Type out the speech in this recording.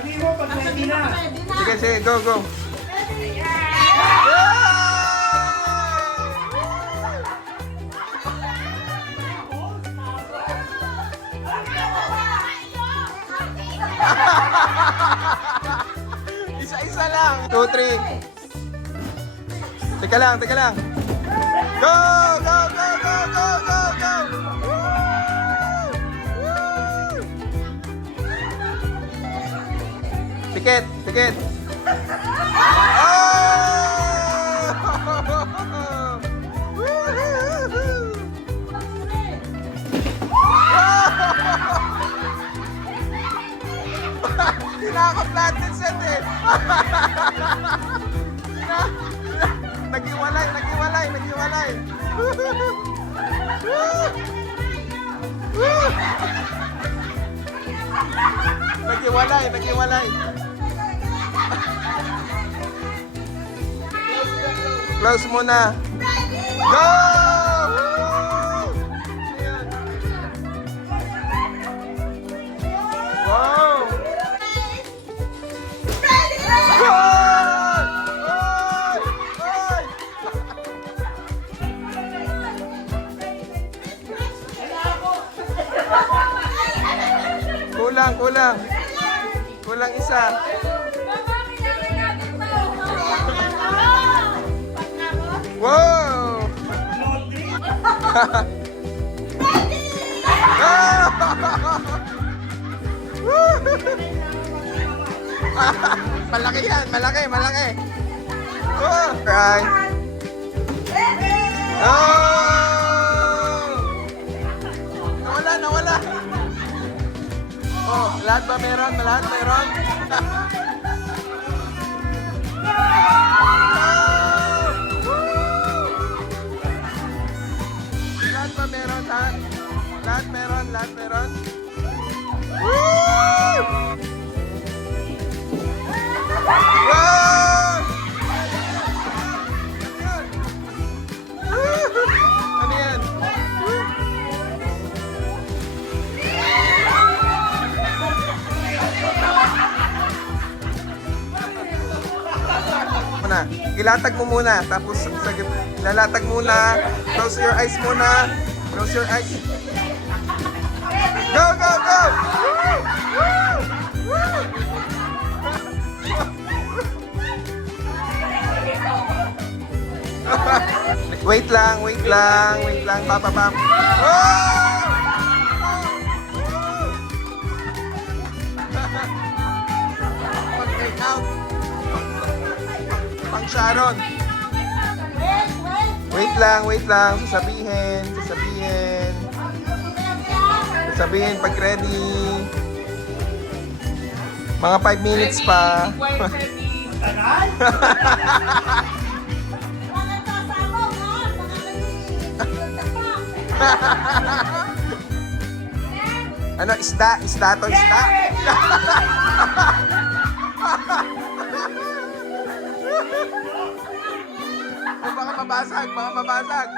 Sabi mo pag ready na. Sige, sige, go, go. Isa-isa lang. 2, 3. Teka lang, teka lang. Go! Go! Go! Go! Go! Go! Go! Tikit! Tikit! Tinakot natin set eh. Naghiwalay, naghiwalay, naghiwalay. Naghiwalay, naghiwalay. Close muna. Go! Wow! Kulang, kulang. Kulang isa. Wow! Malaki yan, malaki, malaki. Oh, right. Oh! Nawala, nawala. Oh, lahat ba meron? Lahat meron? Lahat ba meron? Lahat? Lahat meron? Lahat meron? Woo! Wow! Ano yan? Muna. Ilatag mo muna. Tapos lalatag muna. Close your eyes muna. Close your eyes. Go, go, go! Woo! Woo! Woo! Wait lang, wait lang, wait lang, papa, papa. Oh! Pag-take out. Pang Sharon. Wait lang, sasabihin, sasabihin. Sasabihin pag ready. Mga 5 minutes pa. Ano, isda? Isda to, isda? Baka mabasag, baka mabasag.